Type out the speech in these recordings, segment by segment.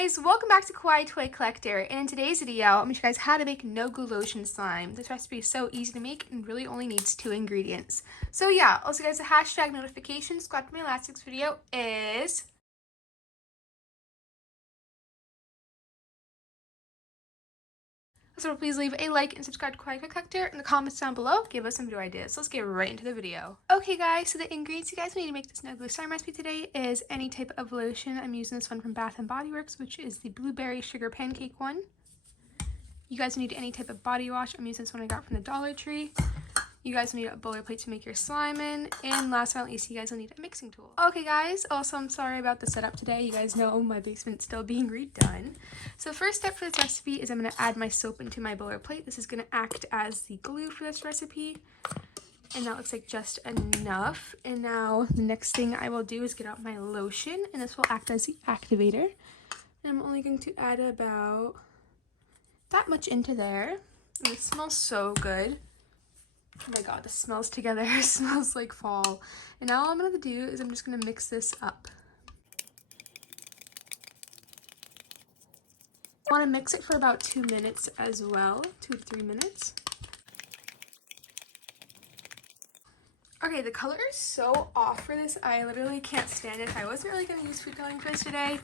guys, welcome back to Kawaii Toy Collector, and in today's video I'm going to show you guys how to make no glue lotion slime. This recipe is so easy to make and really only needs 2 ingredients. So yeah, also guys, the hashtag notification squad for my last week's video is so please leave a like and subscribe to Kawaii Toy Collector in the comments down below. Give us some video ideas. So let's get right into the video. Okay guys, so the ingredients you guys need to make this no glue slime recipe today is any type of lotion. I'm using this one from Bath & Body Works, which is the blueberry sugar pancake one. You guys need any type of body wash. I'm using this one I got from the Dollar Tree. You guys need a bowler plate to make your slime in, and last but not least, you guys will need a mixing tool. Okay guys, also I'm sorry about the setup today. You guys know my basement's still being redone. So first step for this recipe is I'm going to add my soap into my bowler plate. This is going to act as the glue for this recipe, and that looks like just enough. And now the next thing I will do is get out my lotion, and this will act as the activator. And I'm only going to add about that much into there, and it smells so good. Oh my god, this smells together. It smells like fall. And now all I'm going to do is I'm just going to mix this up. I want to mix it for about 2 minutes as well, 2 to 3 minutes. Okay, the color is so off for this. I literally can't stand it. I wasn't really going to use food coloring for this today,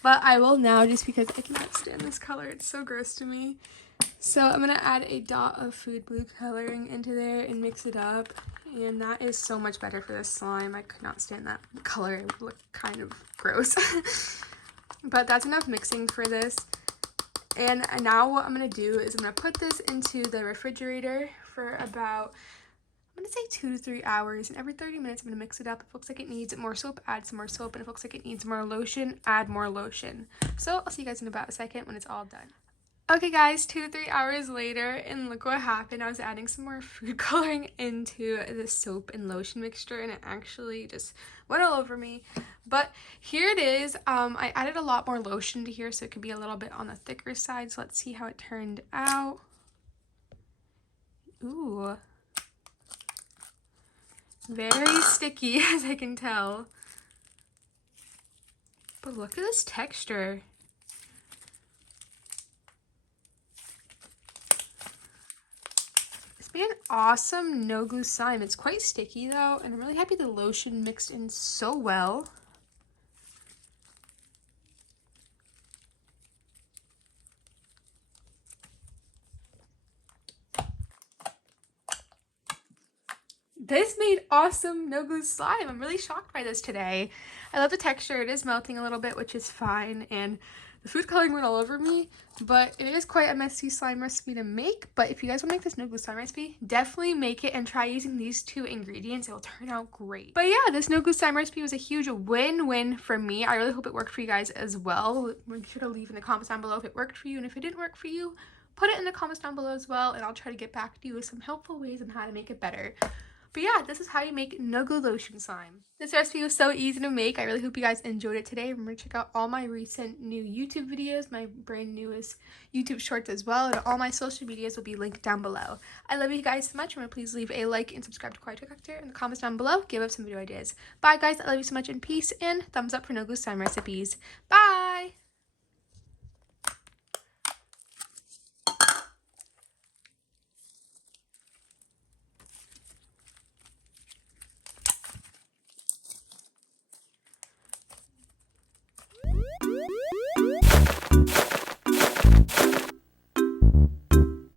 but I will now just because I cannot stand this color. It's so gross to me. So I'm going to add a dot of food blue coloring into there and mix it up. And that is so much better for this slime. I could not stand that color. It would look kind of gross. But that's enough mixing for this. And now what I'm going to do is I'm going to put this into the refrigerator for about, I'm going to say 2 to 3 hours. And every 30 minutes I'm going to mix it up. If it looks like it needs more soap, add some more soap. And if it looks like it needs more lotion, add more lotion. So I'll see you guys in about a second when it's all done. Okay guys, 2 to 3 hours later, and look what happened. I was adding some more food coloring into the soap and lotion mixture, and it actually just went all over me. But here it is. I added a lot more lotion to here, so it could be a little bit on the thicker side. So let's see how it turned out. Ooh. Very sticky, as I can tell. But look at this texture. It's made an awesome no glue slime. It's quite sticky though, and I'm really happy the lotion mixed in so well. This made awesome no glue slime. I'm really shocked by this today. I love the texture. It is melting a little bit, which is fine, and the food coloring went all over me, but it is quite a messy slime recipe to make. But if you guys want to make this no glue slime recipe, definitely make it and try using these 2 ingredients. It will turn out great. But yeah, this no glue slime recipe was a huge win-win for me. I really hope it worked for you guys as well. Make sure to leave in the comments down below if it worked for you, and if it didn't work for you, put it in the comments down below as well, and I'll try to get back to you with some helpful ways on how to make it better. But yeah, this is how you make no glue lotion slime. This recipe was so easy to make. I really hope you guys enjoyed it today. Remember to check out all my recent new YouTube videos, my brand newest YouTube shorts as well, and all my social medias will be linked down below. I love you guys so much. Remember, please leave a like and subscribe to Kawaii Toy Collector in the comments down below. Give us some video ideas. Bye guys, I love you so much, and peace, and thumbs up for no glue slime recipes. Bye!